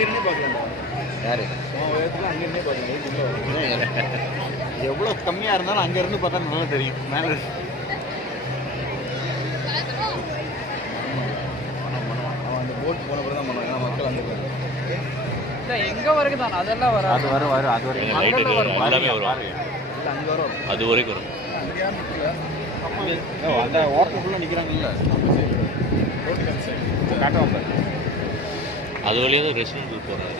அங்கிருந்தே பார்க்கலாம். யாரு வேகத்தில் அங்கிருந்தே பார்க்கலாம். எவ்வளோ கம்மியாக இருந்தாலும் அங்கேருந்து பார்த்தா நல்லா தெரியும் மேலே. அவன் அந்த போட் போன பிறகு தான் பண்ணுவாங்க. மக்கள் வந்துருக்காங்க. எங்கே வரைக்கும் தான் அதெல்லாம் வரும். அது வரும் வரும் அது வரைக்கும் எல்லாமே வரும். அங்கே வரும். அது வரைக்கும் வரும். அந்த ஓட்டத்துக்குள்ளே நிற்கிறாங்கல்ல காட்டுவாங்க. அது வழியாக தான் ரெஸ்டாரண்ட் போகிறாரு.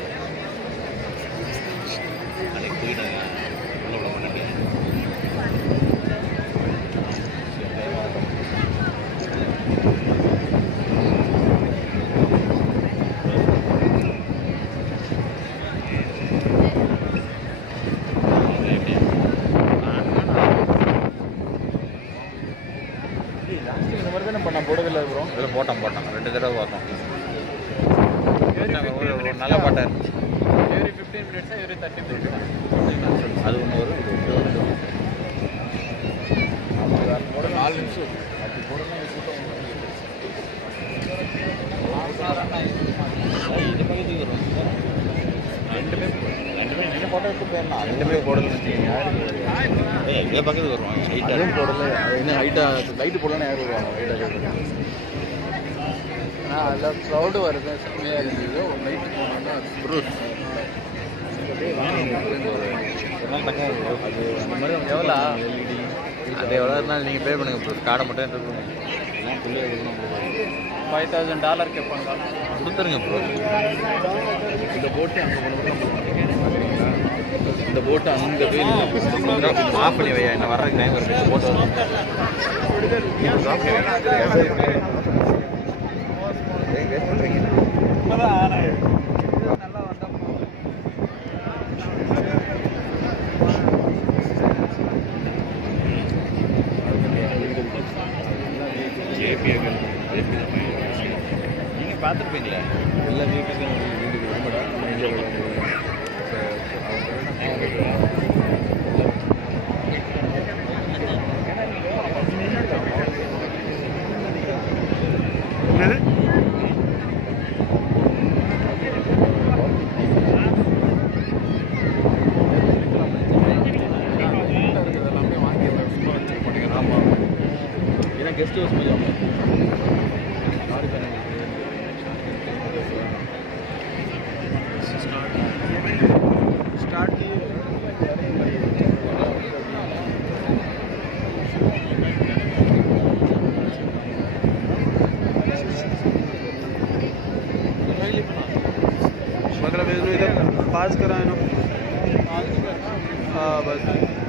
அன்னைக்கு போய் நான் உள்ள விட மாட்டேன். இந்த மாதிரி தானே பண்ண போடுதில்லை ப்ரோ. இதில் போட்டோம் 2 தடவை பார்த்தோம். ஒரு நல்ல பாட்டாக இருந்துச்சு. எவ்ரி 15 மினிட்ஸா எவ்ரி 30 மினிட்ஸ் அது ஒன்று வரும், இது ஒன்று வரும். ஆமாம், போட 4 நிமிஷம் அப்படி போடலாம். இந்த பக்கத்துக்கு வரும். ரெண்டுமே என்ன போட்டோ எடுத்து போயிடலாம். ரெண்டுமே போடலன்னு வச்சுக்கோங்க. எங்கள் பக்கத்துக்கு வருவாங்க. ஹைட்டாக போடல. இன்னும் ஹைட்டாக லைட்டு போடலன்னு யார் வருவாங்க ஹைட்டாக. ஆனால் அதில் க்ளவுடு வருது, செம்மையாக இருந்தது. ஒரு நைட்டு போனோன்னா ப்ரூஸ் அது அந்த மாதிரி எவ்வளோ எல்இடி அது எவ்வளோ இருந்தாலும் நீங்கள் பே பண்ணுங்கள் ப்ரூஸ். கார்டை மட்டும் எடுத்துக்கணும். எல்லாம் பிள்ளைங்க $5,000 கேட்பாங்க. கொடுத்துருங்க ப்ரோ. இந்த போட்டு அங்கே போனோம். இந்த போட்டு அங்கே போய் ஆஃப் பண்ணி வையா, என்ன வர்றதுக்கு டைம் இருக்குது. போட்டு நல்லா வந்தால் நீங்கள் பார்த்துருப்பீங்களே எல்லா வீட்டுக்கும் வீட்டுக்கு ரொம்ப எல்லாமே வாங்கி சும்மா வச்சுக்க மாட்டேங்கிறேன். ஆமாம், ஏன்னா கெஸ்ட் ஹவுஸ் மாதிரி ஆகும். पास कराए ना। हाँ बस